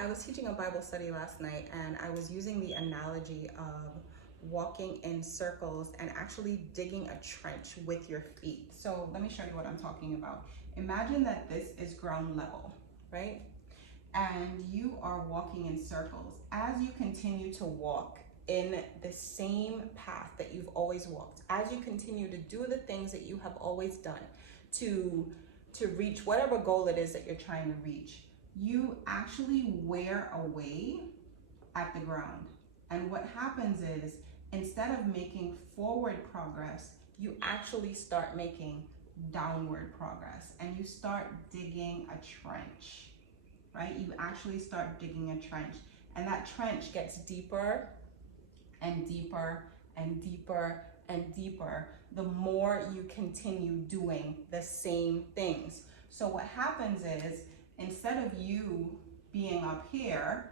I was teaching a Bible study last night, and I was using the analogy of walking in circles and actually digging a trench with your feet. So let me show you what I'm talking about. Imagine that this is ground level, right? And you are walking in circles. As you continue to walk in the same path that you've always walked, as you continue to do the things that you have always done to reach whatever goal it is that you're trying to reach, you actually wear away at the ground. And what happens is, instead of making forward progress, you actually start making downward progress, and you start digging a trench, right? You actually start digging a trench, and that trench gets deeper and deeper and deeper and deeper the more you continue doing the same things. So what happens is, instead of you being up here,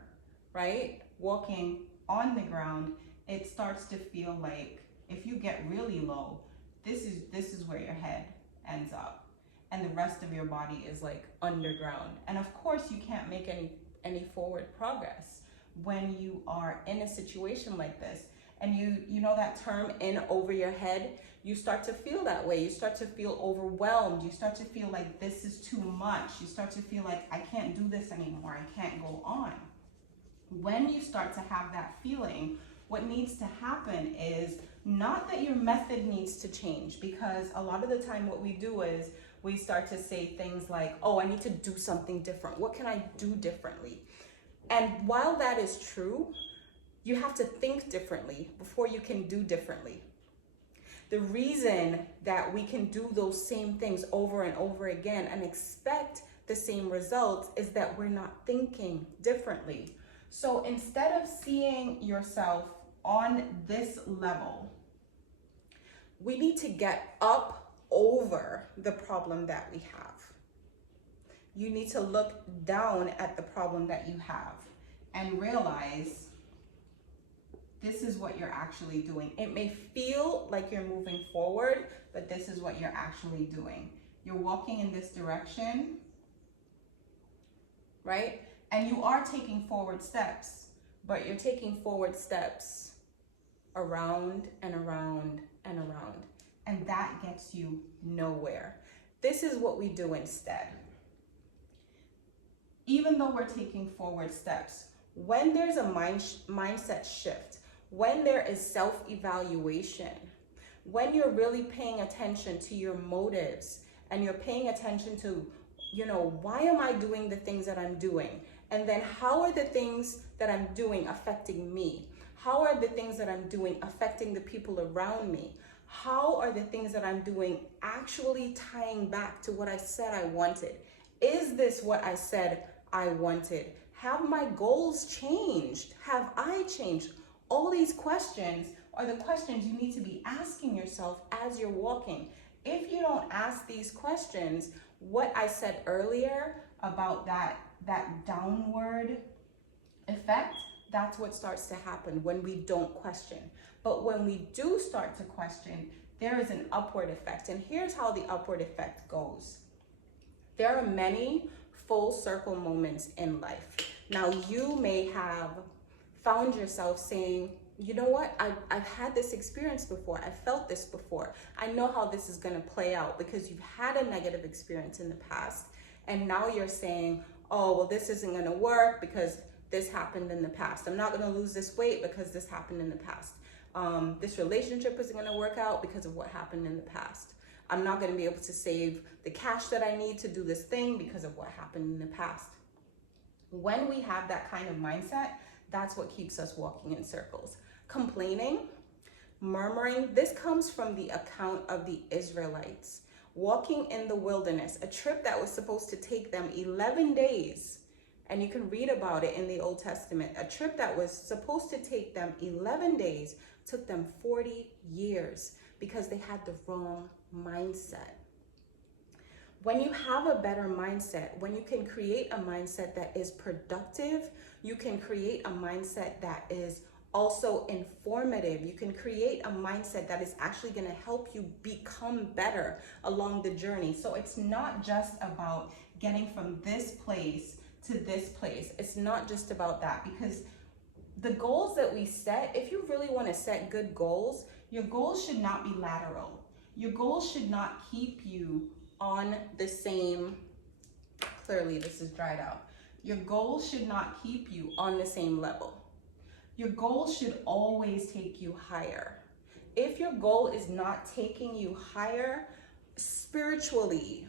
right, walking on the ground, it starts to feel like, if you get really low, this is where your head ends up, and the rest of your body is like underground. And of course you can't make any forward progress when you are in a situation like this. And you know that term, in over your head? You start to feel that way. You start to feel overwhelmed. You start to feel like this is too much. You start to feel like, I can't do this anymore. I can't go on. When you start to have that feeling, what needs to happen is not that your method needs to change, because a lot of the time what we do is we start to say things like, oh, I need to do something different. What can I do differently? And while that is true, you have to think differently before you can do differently. The reason that we can do those same things over and over again and expect the same results is that we're not thinking differently. So instead of seeing yourself on this level, we need to get up over the problem that we have. You need to look down at the problem that you have and realize this is what you're actually doing. It may feel like you're moving forward, but this is what you're actually doing. You're walking in this direction, right? And you are taking forward steps, but you're taking forward steps around and around and around. And that gets you nowhere. This is what we do instead. Even though we're taking forward steps, when there's a mindset shift, when there is self-evaluation, when you're really paying attention to your motives and you're paying attention to, why am I doing the things that I'm doing? And then how are the things that I'm doing affecting me? How are the things that I'm doing affecting the people around me? How are the things that I'm doing actually tying back to what I said I wanted? Is this what I said I wanted? Have my goals changed? Have I changed? All these questions are the questions you need to be asking yourself as you're walking. If you don't ask these questions, what I said earlier about that downward effect, that's what starts to happen when we don't question. But when we do start to question, there is an upward effect. And here's how the upward effect goes. There are many full circle moments in life. Now, you may have found yourself saying, you know what, I've had this experience before. I felt this before. I know how this is going to play out, because you've had a negative experience in the past. And now you're saying, oh, well, this isn't going to work because this happened in the past. I'm not going to lose this weight because this happened in the past. This relationship isn't going to work out because of what happened in the past. I'm not going to be able to save the cash that I need to do this thing because of what happened in the past. When we have that kind of mindset, that's what keeps us walking in circles. Complaining, murmuring, this comes from the account of the Israelites walking in the wilderness, a trip that was supposed to take them 11 days. And you can read about it in the Old Testament. A trip that was supposed to take them 11 days took them 40 years because they had the wrong mindset. When you have a better mindset, when you can create a mindset that is productive, you can create a mindset that is also informative. You can create a mindset that is actually going to help you become better along the journey. So it's not just about getting from this place to this place. It's not just about that, because the goals that we set, if you really want to set good goals, your goals should not be lateral. Your goals should not keep you on the same, clearly this is dried out. Your goals should not keep you on the same level. Your goals should always take you higher. If your goal is not taking you higher, spiritually,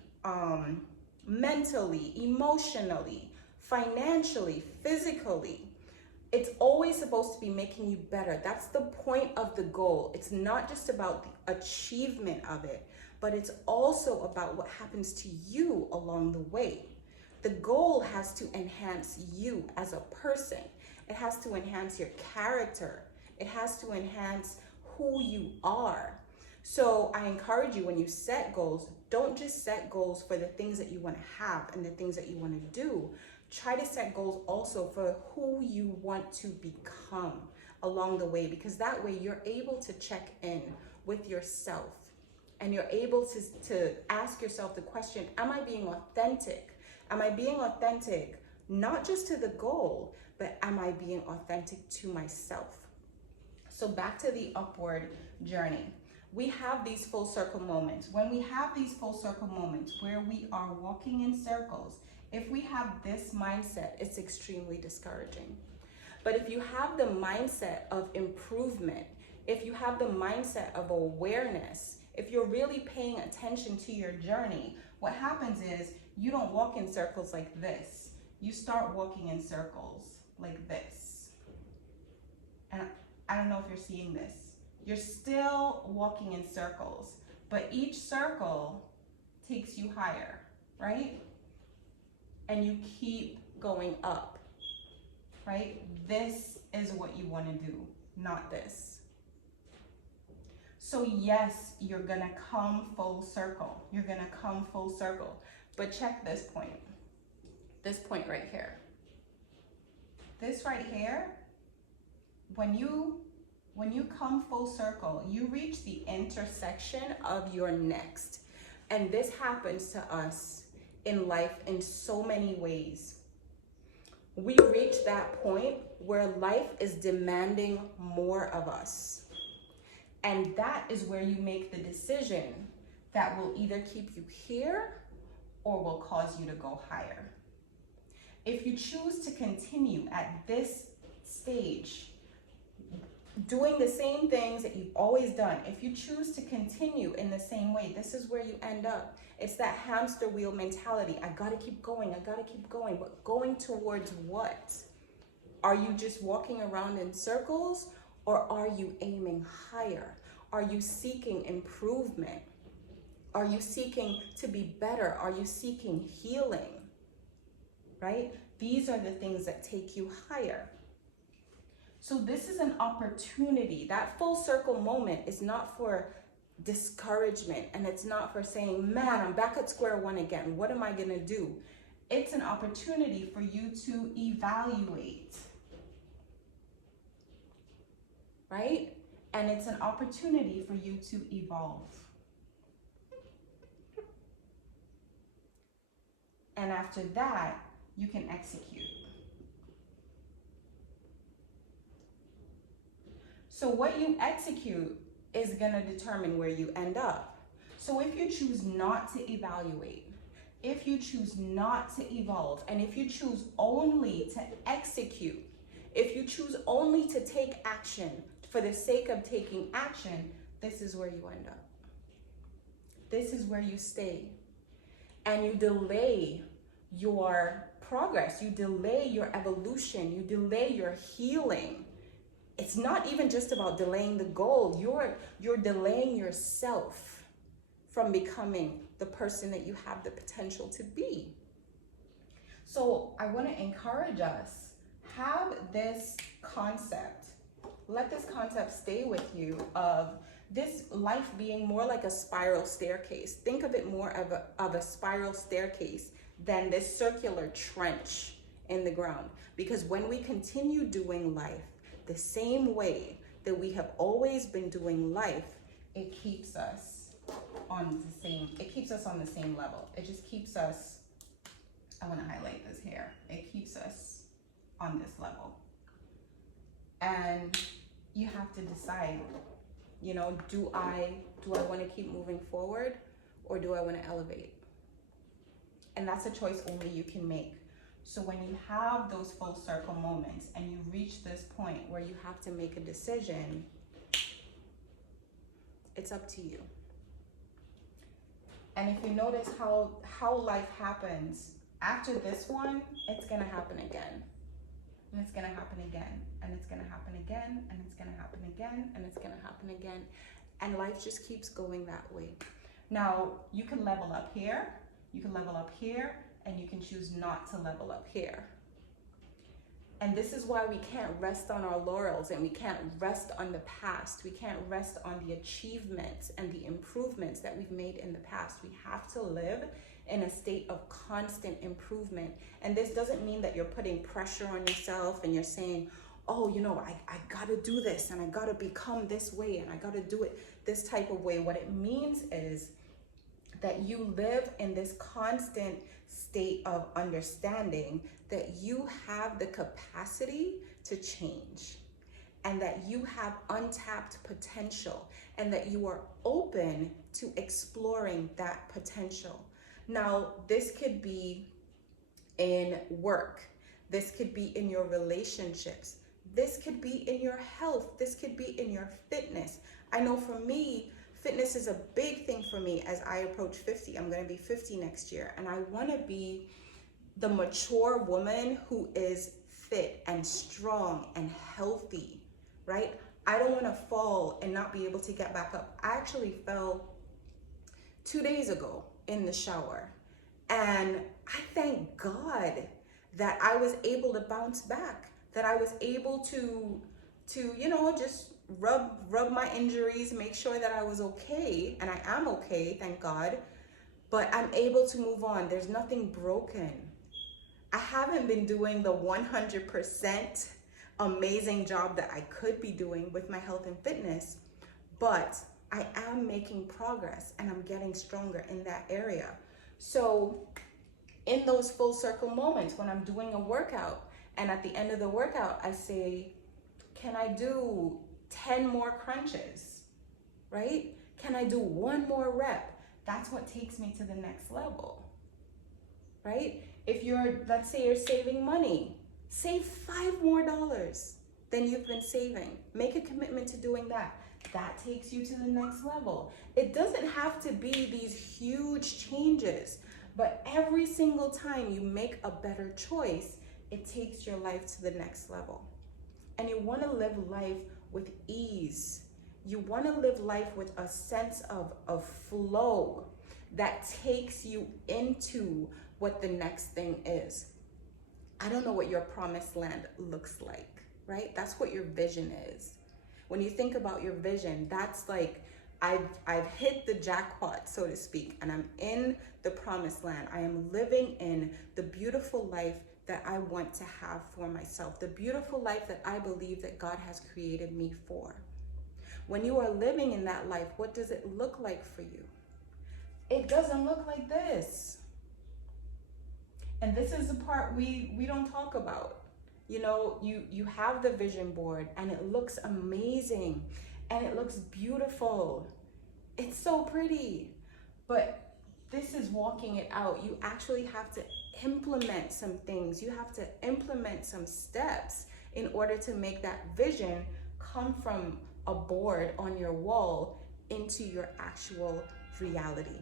mentally, emotionally, financially, physically, it's always supposed to be making you better. That's the point of the goal. It's not just about the achievement of it, but it's also about what happens to you along the way. The goal has to enhance you as a person. It has to enhance your character. It has to enhance who you are. So I encourage you, when you set goals, don't just set goals for the things that you want to have and the things that you want to do. Try to set goals also for who you want to become along the way, because that way you're able to check in with yourself and you're able to ask yourself the question, am I being authentic? Am I being authentic not just to the goal, but am I being authentic to myself? So back to the upward journey. We have these full circle moments. When we have these full circle moments where we are walking in circles, if we have this mindset, it's extremely discouraging. But if you have the mindset of improvement, if you have the mindset of awareness, if you're really paying attention to your journey, what happens is you don't walk in circles like this. You start walking in circles like this. And I don't know if you're seeing this. You're still walking in circles, but each circle takes you higher, right? And you keep going up, right? This is what you want to do, not this. So yes, you're gonna come full circle. You're gonna come full circle. But check this point right here. This right here, when you come full circle, you reach the intersection of your next. And this happens to us in life in so many ways. We reach that point where life is demanding more of us. And that is where you make the decision that will either keep you here or will cause you to go higher. If you choose to continue at this stage, doing the same things that you've always done, if you choose to continue in the same way, this is where you end up. It's that hamster wheel mentality. I gotta keep going, I gotta keep going. But going towards what? Are you just walking around in circles, or are you aiming higher? Are you seeking improvement? Are you seeking to be better? Are you seeking healing? Right? These are the things that take you higher. So this is an opportunity. That full circle moment is not for discouragement, and it's not for saying, man, I'm back at square one again. What am I gonna do? It's an opportunity for you to evaluate, right? And it's an opportunity for you to evolve. And after that, you can execute. So what you execute is gonna determine where you end up. So if you choose not to evaluate, if you choose not to evolve, and if you choose only to execute, if you choose only to take action for the sake of taking action, this is where you end up. This is where you stay. And you delay your progress, you delay your evolution, you delay your healing. It's not even just about delaying the goal. You're delaying yourself from becoming the person that you have the potential to be. So I want to encourage us, have this concept, let this concept stay with you of this life being more like a spiral staircase. Think of it more of a spiral staircase than this circular trench in the ground. Because when we continue doing life the same way that we have always been doing life, it keeps us on the same level. It just keeps us I want to highlight this hair. It keeps us on this level. And you have to decide, you know, do I want to keep moving forward, or do I want to elevate? And that's a choice only you can make. So when you have those full circle moments and you reach this point where you have to make a decision, it's up to you. And if you notice how life happens, after this one, it's gonna happen again. And it's gonna happen again, and it's gonna happen again, and it's gonna happen again, and it's gonna happen again. And life just keeps going that way. Now, you can level up here, you can level up here, and you can choose not to level up here. And this is why we can't rest on our laurels, and we can't rest on the past. We can't rest on the achievements and the improvements that we've made in the past. We have to live in a state of constant improvement. And this doesn't mean that you're putting pressure on yourself and you're saying, oh, you know, I gotta do this and I gotta become this way and I gotta do it this type of way. What it means is that you live in this constant state of understanding that you have the capacity to change, and that you have untapped potential, and that you are open to exploring that potential. Now, this could be in work, this could be in your relationships, this could be in your health, this could be in your fitness. I know for me, fitness is a big thing for me as I approach 50. I'm gonna be 50 next year, and I wanna be the mature woman who is fit and strong and healthy, right? I don't wanna fall and not be able to get back up. I actually fell 2 days ago in the shower, and I thank God that I was able to bounce back, that I was able to you know, just rub my injuries, make sure that I was okay, and I am okay, thank God, but I'm able to move on. There's nothing broken. I haven't been doing the 100% amazing job that I could be doing with my health and fitness, but I am making progress and I'm getting stronger in that area. So in those full circle moments when I'm doing a workout, and at the end of the workout, I say, can I do 10 more crunches, right? Can I do 1 more rep? That's what takes me to the next level, right? If let's say you're saving money, save $5 more than you've been saving. Make a commitment to doing that. That takes you to the next level. It doesn't have to be these huge changes, but every single time you make a better choice, it takes your life to the next level. And you want to live life with ease. You want to live life with a sense of flow that takes you into what the next thing is. I don't know what your promised land looks like, right? That's what your vision is. When you think about your vision, that's like, I've hit the jackpot, so to speak, and I'm in the promised land. I am living in the beautiful life that I want to have for myself, the beautiful life that I believe that God has created me for. When you are living in that life, what does it look like for you? It doesn't look like this. And this is the part we don't talk about. You know, you have the vision board and it looks amazing and it looks beautiful. It's so pretty, but this is walking it out. You actually have to implement some things. You have to implement some steps in order to make that vision come from a board on your wall into your actual reality.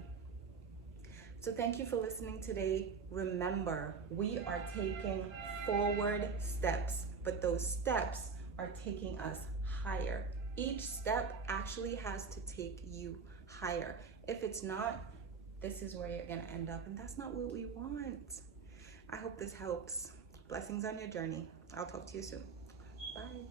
So thank you for listening today. Remember, we are taking forward steps, but those steps are taking us higher. Each step actually has to take you higher. If it's not, this is where you're gonna end up, and that's not what we want. I hope this helps. Blessings on your journey. I'll talk to you soon. Bye.